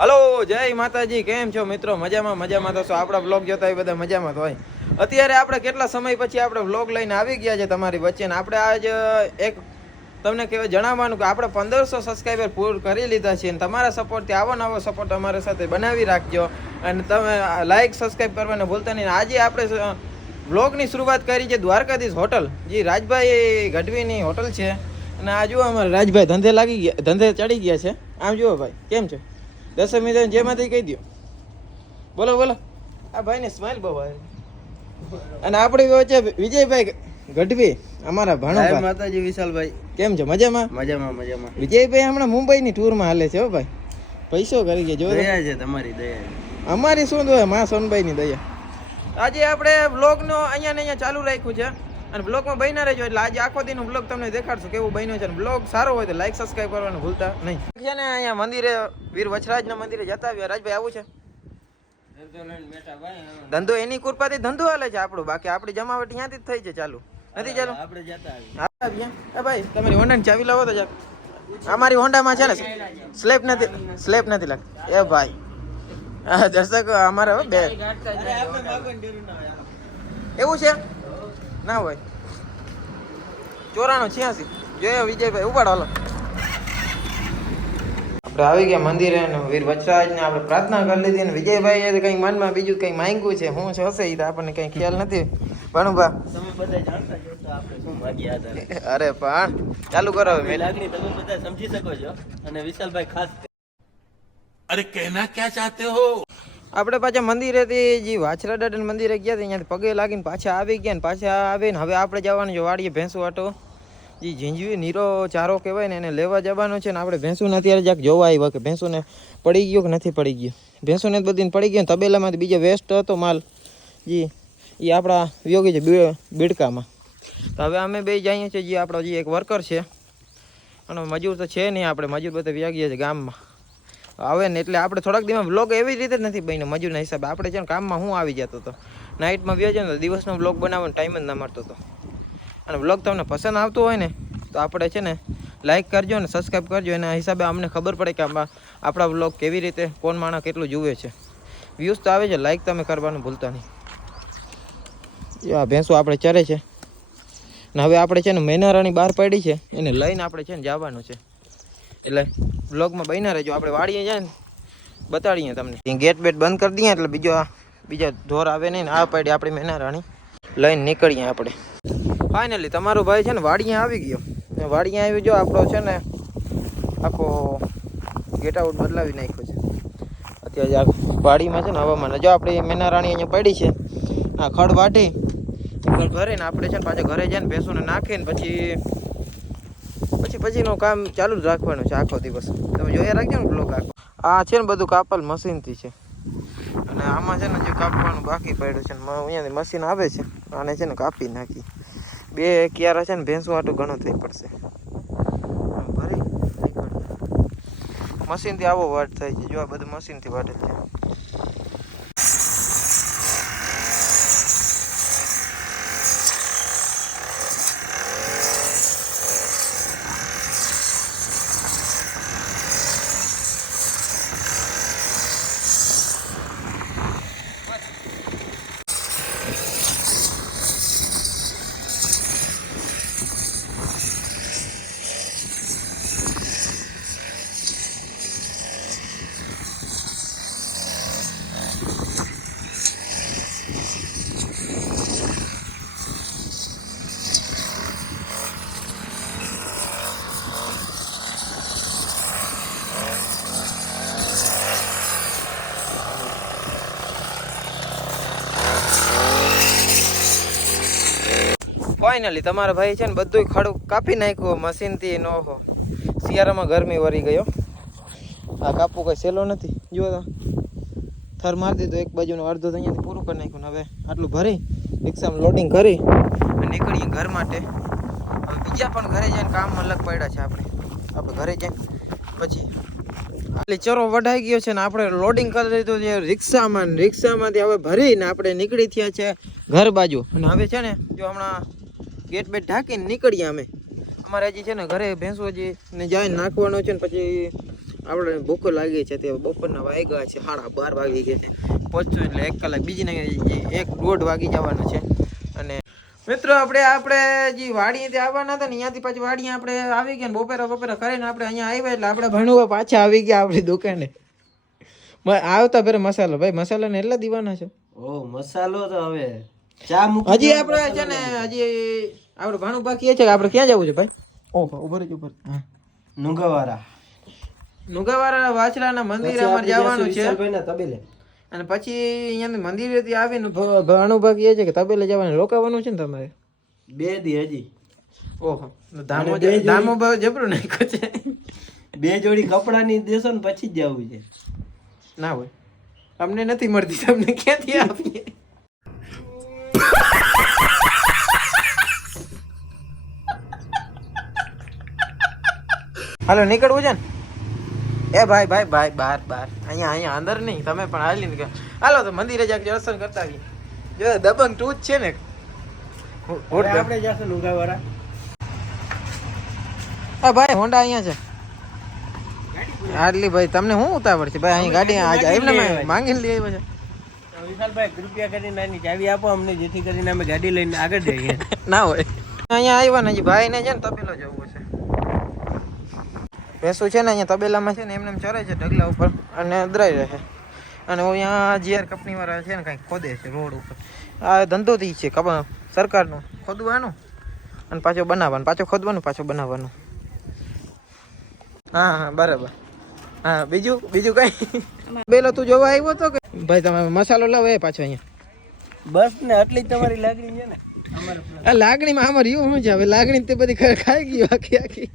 Hello, જય માતાજી. કેમ છો મિત્રો? મજામાં તો છો? આપણા બ્લોગ જોતા હોય બધા મજામાં તો હોય. અત્યારે આપણે કેટલા સમય પછી આપણે બ્લોગ લઈને આવી ગયા છે તમારી વચ્ચે. ને આપણે આજ એક તમને કહેવાય જણાવવાનું કે આપણે 1500 સબસ્ક્રાઈબર પૂર્ણ કરી લીધા છે. અને તમારા સપોર્ટથી આવો નવો સપોર્ટ અમારી સાથે બનાવી રાખજો. અને તમે લાઈક સબસ્ક્રાઈબ કરવાને ભૂલતા નહીં. આજે આપણે બ્લોગની શરૂઆત કરી છે દ્વારકાધીશ હોટલ, જે રાજભાઈ ગઢવીની હોટલ છે. અને આ જુઓ અમારા રાજભાઈ ધંધે ચડી ગયા છે. આમ જુઓ ભાઈ કેમ છે. 10 મિનિટ જેમાંથી કહી દો. બોલો. આ ભાઈને સ્માઈલ બહુ આવે. અને આપણી વચ્ચે વિજયભાઈ ગઢવી, અમારા ભાણો. માતાજી. વિશાલભાઈ કેમ છે? મજામાં. વિજયભાઈ હમણાં મુંબઈની ટૂરમાં હાલે છે. હો ભાઈ, પૈસો કરી ગયા. જો દયા છે તમારી, દયા. અમારી શું દયા? માં સોનબાઈની દયા. આજે આપણે બ્લોગનો અહીંયા ચાલુ રાખ્યું છે. અને બ્લોગમાં બન્યા રહેજો, એટલે આજે આખો દિનનો બ્લોગ તમને દેખાડશું કેવું બન્યો છે. અને બ્લોગ સારો હોય તો લાઈક સબસ્ક્રાઈબ કરવાનું ભૂલતા નહીં. છે ને અહીંયા મંદિરે, વીર વચરાજના મંદિરે જતા આવ્યા. રાજભાઈ આવું છે? ધંધો એની કૃપાથી ધંધો હાલે છે આપણું. બાકી આપણી જમાવટ ત્યાંથી જ થઈ છે. ચાલુ નથી ચાલુ? આપણે જતા આવીએ. ભાઈ તમારી હોન્ડાની ચાવી લાવો તો જાક. અમારી હોન્ડામાં છે ને સ્લેપ નથી લાગતી. એ ભાઈ દર્શક અમારે બે એવું છે ના હોય. 8486 જોયો વિજયભાઈ. ઉપાડો હાલો. આપણે આવી ગયા મંદિરે. વીર વચરાજને આપણે પ્રાર્થના કરી લીધી. ને વિજયભાઈ કંઈ મનમાં બીજું કંઈ માંગ્યું છે. હું હશે એ તો આપણને કંઈ ખ્યાલ નથી. ભણુભા તમે બધા જાણતા છો તો આપણે શું માંગ્યા હતા. અરે પણ ચાલુ કરો હવે. લાગણી તમે બધા સમજી શકો છો. અને વિશાલભાઈ ખાસ અરે કહેના ક્યાં ચાહતે હો. આપણે પાછા મંદિરેથી જે વાછરા દાદાના મંદિરે ગયા હતા, અહીંયાથી પગે લાગીને પાછા આવી ગયા. ને પાછા આવીને હવે આપણે જવાનું છે વાડીએ ભેંસું આટો. જે ઝીંઝવી નીરો ચારો કહેવાય ને એને લેવા જવાનું છે. ને આપણે ભેંસુને અત્યારે જ્યાંક જોવા આવ્યા કે ભેંસુને પડી ગયો કે નથી પડી ગયો. ભેંસુને જ બધીને પડી ગયો. તબેલામાંથી બીજો વેસ્ટ હતો માલ, જે એ આપણા યોગી છે બીડકામાં. તો હવે અમે બે જઈએ છીએ. જે આપણો જે એક વર્કર છે, અને મજૂર તો છે નહીં. આપણે મજૂર બધા વ્યાગીએ છીએ ગામમાં આવે ને, એટલે આપણે થોડાક દિવસમાં બ્લોગ એવી રીતે જ નથી બન્યો મજૂરના હિસાબે. આપણે છે ને કામમાં હું આવી જતો હતો, નાઇટમાં વ્યો છે ને, દિવસનો બ્લોગ બનાવવાનો ટાઈમ જ ના મળતો હતો. અને બ્લોગ તમને પસંદ આવતો હોય ને તો આપણે છે ને લાઈક કરજો ને સબસ્ક્રાઈબ કરજો. એના હિસાબે અમને ખબર પડે કે આપણા બ્લોગ કેવી રીતે, કોણ માણસ કેટલું જુએ છે. વ્યૂઝ તો આવે છે, લાઈક તમે કરવાનું ભૂલતા નહીં. આ ભેંસો આપણે ચરે છે. ને હવે આપણે છે ને મેનારાની બહાર પડી છે, એને લઈને આપણે છે ને જવાનું છે. એટલે બ્લોગમાં બન્યા રહેજો. આપણે વાડીએ જાય ને બતાડીએ તમને. ગેટ બેટ બંધ કરી દઈએ એટલે બીજા ઢોર આવે નહીં. ને આ પડી આપણી મેનારાણી લઈને નીકળીએ આપણે. ફાઇનલી તમારો ભાઈ છે ને વાડીએ આવી ગયો. વાડીએ આવી જો આપણો છે ને આખો ગેટ આઉટ બદલાવી નાખ્યો છે. અત્યારે વાડીમાં છે ને હવામાન જો આપણી મેનારાણી અહીંયા પડી છે. આ ખડ વાટી ખડ ભરીને આપણે છે ને પાછા ઘરે જઈને ભેંસોને નાખીને પછીનું કામ ચાલુ જ રાખવાનું છે આખો દિવસ. તમે જોયા રાખજો ને બ્લોગ આખો. આ છે ને બધું કાપલ મશીનથી છે. અને આમાં છે ને જે કાપવાનું બાકી પડ્યું છે, અહીંયાથી મશીન આવે છે, આને છે ને કાપી નાખી. 2 ક્યારા છે ને ભેંસું આટલું ઘણું થઈ પડશે. ભરી મશીનથી આવો વાટ થાય છે. જો આ બધું મશીનથી વાટેલ છે. ફાઇનલી તમારા ભાઈ છે ને બધું ખડું કાપી નાખ્યું મશીનથી. નો હો શિયાળામાં ગરમી વળી ગયો. આ કાપવું કંઈ સહેલો નથી. જુઓ તો થર મારી દીધો એક બાજુનો, અડધો અહીંયાથી પૂરું કરી નાખ્યું. હવે આટલું ભરી રિક્ષામાં લોડિંગ કરી નીકળીએ ઘર માટે. હવે બીજા પણ ઘરે જઈને કામ અલગ પડ્યા છે. આપણે ઘરે જઈને પછી એટલે ચરો વઢાઈ ગયો છે ને આપણે લોડિંગ કરી દીધું છે રિક્ષામાંથી હવે ભરીને આપણે નીકળી થયા છે ઘર બાજુ. અને હવે છે ને જો હમણાં ગેટ બેટ ઢાંકીને નીકળીએ અમે. અમારે હજી છે ને ઘરે ભેંસો હજી ને જાય નાખવાનો છે ને પછી આપણે ભૂખ લાગી છે તે બપોરના વાગ્યા છે 12:30 વાગી ગયા છે. પહોંચશું એટલે 1 કલાક બીજી ને 1-1.5 વાગી જવાનું છે. અને મિત્રો આપણે જે વાડીએથી આવવાના હતા ને અહીંયાથી પાછી વાડીએ આપણે આવી ગયા ને બપોરા કરીને આપણે અહીંયા આવ્યા એટલે આપણે ભણવા પાછા આવી ગયા આપણી દુકાને. આવતા ફેર મસાલો ભાઈ મસાલા ને એટલા દીવાના છે. ઓ મસાલો તો હવે ચા મૂકી હજી આપણે છે ને હજી આપણે ભણવું બાકી છે કે આપણે ક્યાં જવું છે ભાઈ? ઓહો ઉપર હા નુગાવાળા વાછરાના મંદિરે અમારે જવાનું છે. વિશાલભાઈના તબેલે. અને પછી અહીંયાથી મંદિરેથી આવીને ભણવું બાકી એ છે કે તબેલે જવાનું રોકાવાનું છે ને તમારે 2 દી હજી. ઓહો ધામો ભાવ જબરું નાખ્યો છે. 2 જોડી કપડાની દેશો ને પછી જ જવું છે. ના હોય અમને નથી મળતી તમને ક્યાંથી આપીએ? હાલો નીકળવું છે ને? એ ભાઈ બહાર અહીંયા અંદર નહીં તમે પણ હાલી ને હાલો તો મંદિરે જાય દર્શન કરતા આવીએ. જો દબંગ તું જ છે ને. આપણે જશું નુગાવાળા. હા ભાઈ હોન્ડા અહીંયા છે. આટલી ભાઈ તમને શું ઉતાવળ છે ભાઈ? અહીં ગાડી આજે એમને માંગીને લઈ આવ્યો છે. વિશાલભાઈ કૃપયા કરીને આની ચાવી આપો અમને જેથી કરીને અમે ગાડી લઈને આગળ જઈએ. ના હોય અહીંયા આવ્યા ને ભાઈ ને છે ને તબેલો જવું છે. ભેંસું છે ને અહીંયા તબેલામાં છે ને એમને ચરે છે ઢગલા ઉપર અને અદરાઈ રહે. અને અહીંયા જીઆર કંપનીવાળા છે ને કાંઈક ખોદે છે રોડ ઉપર. આ ધંધોથી છે સરકારનો ખોદવાનું અને પાછો બનાવવાનું, પાછો ખોદવાનું, પાછો બનાવવાનું. હા બરાબર. હા બીજું કઈ બેલો તું જોવા આવ્યો તો કે ભાઈ તમે મસાલો લાવો એ પાછો અહીંયા બસ ને આટલી જ તમારી લાગણી છે ને અમારે. આ લાગણીમાં અમારે એવું શું છે? હવે લાગણી તે બધી ખાઈ ગઈ આખી.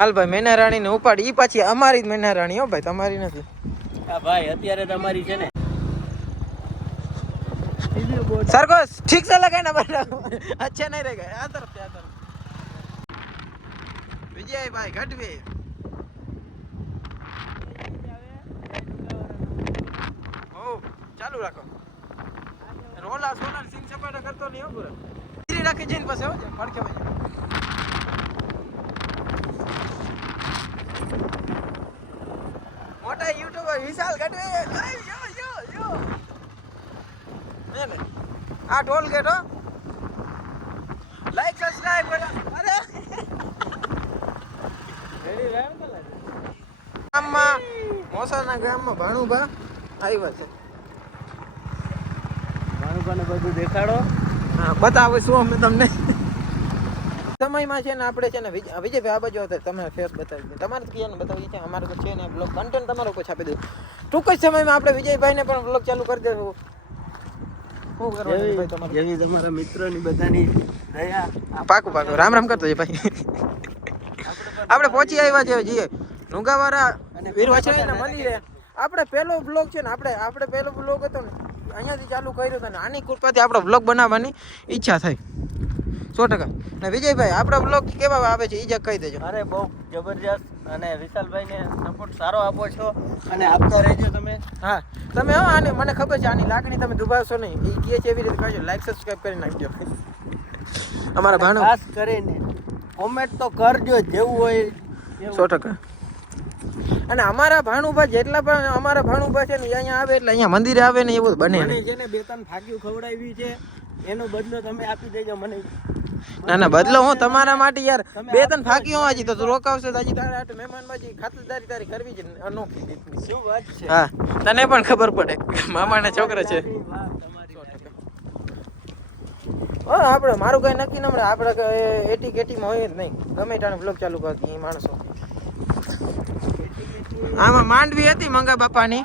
હાલ ભાઈ મેના રાણી ને ઉપાડી. ઈ પાછી અમારી જ મેના રાણી હો ભાઈ, તમારી નથી. હા ભાઈ અત્યારે તમારી છે ને. सरको ठीक से लगाए ना बेटा, अच्छा नहीं रहेगा. आ तरफ विजय भाई घटवे ओ चालू रखो. रोला सोलर सिंह सपाटा करतो नहीं हो पूरा धीरे रखे जिन पासे हो जा फड़के भाई. मोटा यूट्यूबर विशाल घटवे यो ને આ ટોલ ગેટ હો. લાઈક સબસ્ક્રાઇબ કરો. અરે ગામમાં મોસાના ગામમાં ભાણુભા આવ્યા છે. ભાણુભાને બધું દેખાડો. હા બતાવો શું અમે તમને સમયમાં છે ને આપણે છે ને વિજયભાઈ આ બાજુ હતા તમે ફેસ બતાવી દે. તમારે ક્યાં બતાવીએ છે અમારે તો છે ને બ્લોગ કન્ટેન્ટ તમારો ઉપર છાપી દઉં. ટૂંક જ સમયમાં આપણે વિજયભાઈને પણ બ્લોગ ચાલુ કરી દેવું. જેવી તમારા મિત્રોની બધાની દયા. પાકું રામ કરતો છે ભાઈ. આપણે પહોંચી આવ્યા છે જીએ નુગાવાળા વીર વાછરાના મંદિરે. આપણે પહેલો બ્લોગ છે ને આપણે પહેલો બ્લોગ હતો ને અહીંયાથી ચાલુ કર્યો હતો ને આની કૃપાથી આપણો બ્લોગ બનાવવાની ઈચ્છા થઈ 100%. ને વિજયભાઈ આપણા બ્લોગ કેવા આવે છે એ જ કહી દેજો. અરે બહુ જબરજસ્ત. અને વિશાલભાઈને સપોર્ટ સારો આપો છો અને આપતા રહેજો તમે. હા તમે હો આને મને ખબર છે આની લાગણી તમે દુભાવશો નહીં. એ કહે છે એવી રીતે કહેજો. લાઈક સબસ્ક્રાઇબ કરી નાખજો. અમારા ભાણો ખાસ કરીને કોમેન્ટ તો કરજો જેવું હોય 100%. અને અમારા ભાણુભા જેટલા પણ અમારા ભાણુભા છે ને અહીંયા આવે એટલે અહીંયા મંદિરે આવે ને એવું બને મને છે ને 2-3 ફાક્યું ખવડાવી છે એનો બદલો તમે આપી દેજો મને. ના બદલો હું તમારા માટે યાર 2-3 ફાકી હું હજી તો તું રોકાવશે તો હજી તારે આટલું મહેમાનબાજી ખાતરદારી તારી કરવી છે અનોખી રીતની. શું વાત છે. હા તને પણ ખબર પડે મામાના છોકરા છે. આપણે મારું કઈ નક્કી ન મળે. આપણે એટી કેટીમાં હોય જ નહીં. ગમે ટાણે બ્લોગ ચાલુ કરતી એ માણસો. આમાં માંડવી હતી મંગા બાપાની.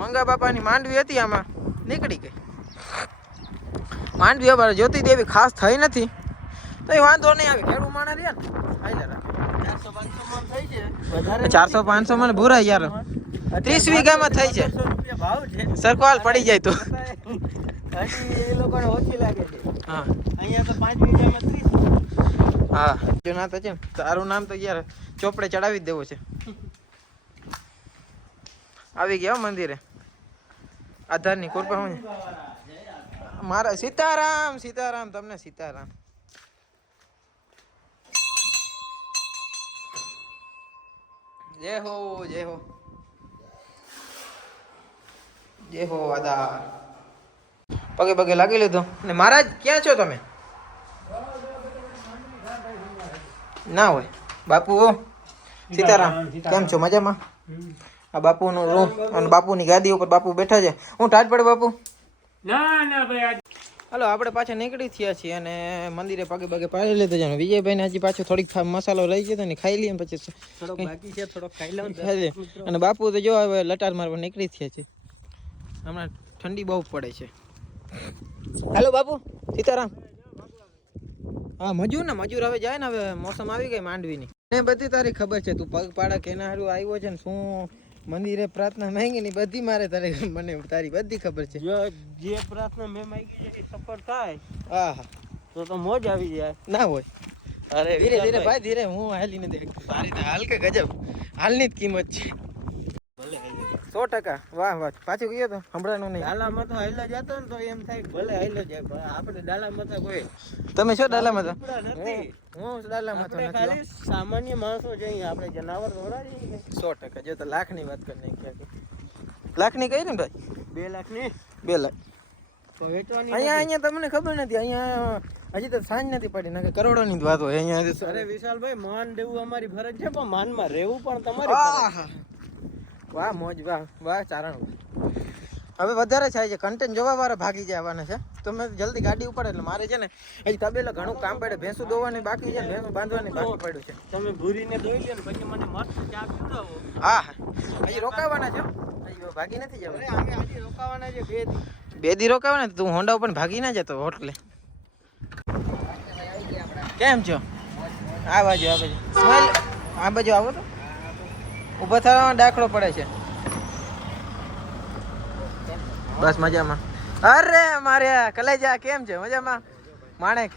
મંગા બાપાની માંડવી હતી આમાં નીકળી ગઈ. માંડવી અમારે જ્યોતિ દેવી ખાસ થઈ નથી તો એ વાંધો નહીં આવે. ખેડૂત માણા રહ્યા ને 400-500 મને ભૂરા યાર 30 વીઘામાં થઈ છે. સરખો હાલ પડી જાય તો એ લોકોને ઓછી લાગે છે. હા અહીંયા તો 5 વીઘામાં 30. હા જો ના તો છે તારું નામ તો યાર ચોપડે ચડાવી જ દેવો છે. આવી ગયા મંદિરે આધારની કૃપા હું મારા સીતારામ તમને સીતારામ. જય હો જય હો જય હો આદા પગે પગે લાગી લીધો ને મહારાજ ક્યાં છો તમે ના હોય બાપુ સીતારામ કેમ છો મજામાં આ બાપુનો રૂમ અને બાપુની ગાદી ઉપર બાપુ બેઠા છે હું ટાટ પડે બાપુ ના ભાઈ હાલો આપણે પાછા નીકળી થયા છીએ અને મંદિરે પગે પગે પાડી લીધો છે વિજયભાઈને હજી પાછો થોડીક મસાલો રહી ગયો ને ખાઈ લઈએ પછી થોડોક બાકી છે થોડોક ખાઈ લઉં ખાઈ લે અને બાપુ તો જો હવે લટાર મારવા નીકળી થયા છે હમણાં ઠંડી બહુ પડે છે હાલો બાપુ સીતારામ હા મજૂર હવે જાય ને હવે મોસમ આવી ગઈ માંડવીની ને બધી તારી ખબર છે તું પગ પાડા કેના હારું આવ્યો છે ને શું મંદિરે પ્રાર્થના માંગી ની બધી મારે તારે મને તારી બધી ખબર છે જે પ્રાર્થના મેં માંગી છે એ સફળ થાય હા હા તો મોજ આવી જાય ના હોય અરે ધીરે ધીરે ભાઈ ધીરે હું હાલી નથી તારી તો હાલ કે ગજબ હાલની જ કિંમત છે 100% વાહ વાહ પાછું ગયો તો હમણાંનું નહીં ડાલામાં તો હાઈલા જતો ને તો એમ થાય કે ભલે હાઈલો જાય પણ આપણે ડાલામાં તો કોઈ તમે શું ડાલામાં તો નથી હું ડાલામાં તો આપણે નથી ખાલી સામાન્ય માણસો જઈએ આપણે જનાવર દોડાડીએ 100% જો તો લાખની વાત કરી નાખી લાખની કઈ ને ભાઈ 2 લાખની 2 લાખ તો વેચવાની અહીંયા તમને ખબર નથી અહીંયા હજી તો સાંજ નથી પડી ના કરોડોની જ વાત હોય અહીંયા અરે વિશાલભાઈ માન દેવું અમારી ફરજ છે પણ માનમાં રહેવું પણ તમારી ફરજ છે. વાહ મોજ વાહ વાહ ચારણ હવે વધારે થાય છે કન્ટેન્ટ જોવા વાળા ભાગી જવાના છે તો મેં જલ્દી ગાડી ઉપર એટલે મારે છે ને હજી તબેલા ઘણું કામ પડે ભેંસું દોવાની બાકી છે ભેંસું બાંધવાની બાકી પડ્યું છે તમે ભૂરીને દોઈ લે ને પછી મને મસ્ત ચા પીવડાવો હા હજી રોકાવાના છે હજી ભાગી નથી જવા અરે અમે આજે રોકાવાના છે 2 દી 2 દી રોકાવાના તું હોન્ડા ઉપર ભાગી ના જતો હોટલે કેમ છો આ બાજુ સ્માઈલ આ બાજુ આવો તો ઊભા થવામાં દાખલો પડે છે બસ મજામાં અરે મારે કલેજા કેમ છે મજામાં માણેક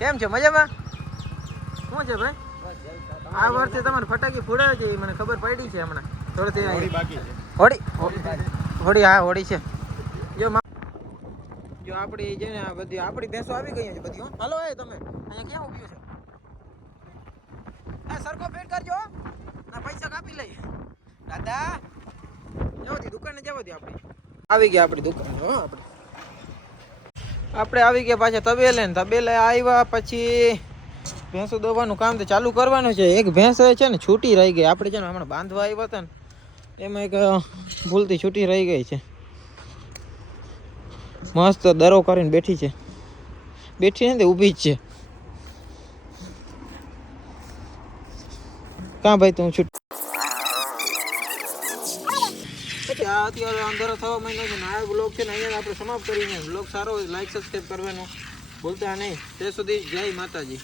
કેમ છે મજામાં શું છે ભાઈ આ વર્ષે તમારે ફટાકી ફોડાવે છે એ મને ખબર પડી છે હમણાં થોડી બાકી છે હોળી હા હોળી છે જો આપણી છે ને આ બધી આપણી ભેંસો આવી ગઈ છે બધી હો હાલો એ તમે અહીંયા ક્યાં ઊભી છે આ સરખો ફેટ કરજો ના પૈસા કાપી લઈએ દાદા જવા દે દુકાને જવા દે આપણે આવી ગયા આપણી દુકાન હો આપણે આવી ગયા પાછા તબેલે ને તબેલે આવ્યા પછી ભેંસો દોવાનું કામ તો ચાલુ કરવાનું છે એક ભેંસ છે ને છૂટી રહી ગઈ આપણે છે ને હમણાં બાંધવા આવ્યા હતા ને એમાં એક ભૂલથી છૂટી રહી ગઈ છે મસ્ત દરો કરીને બેઠી છે બેઠી નથી ઊભી જ છે કાં ભાઈ તું છૂટ અત્યારે અંદર થવા મહિનો છે ને આ બ્લોગ છે ને અહીંયા આપણે સમાપ્ત કરીને બ્લોગ સારો હોય લાઈક સબસ્ક્રાઈબ કરવાનું ભૂલતા નહીં તે સુધી જય માતાજી.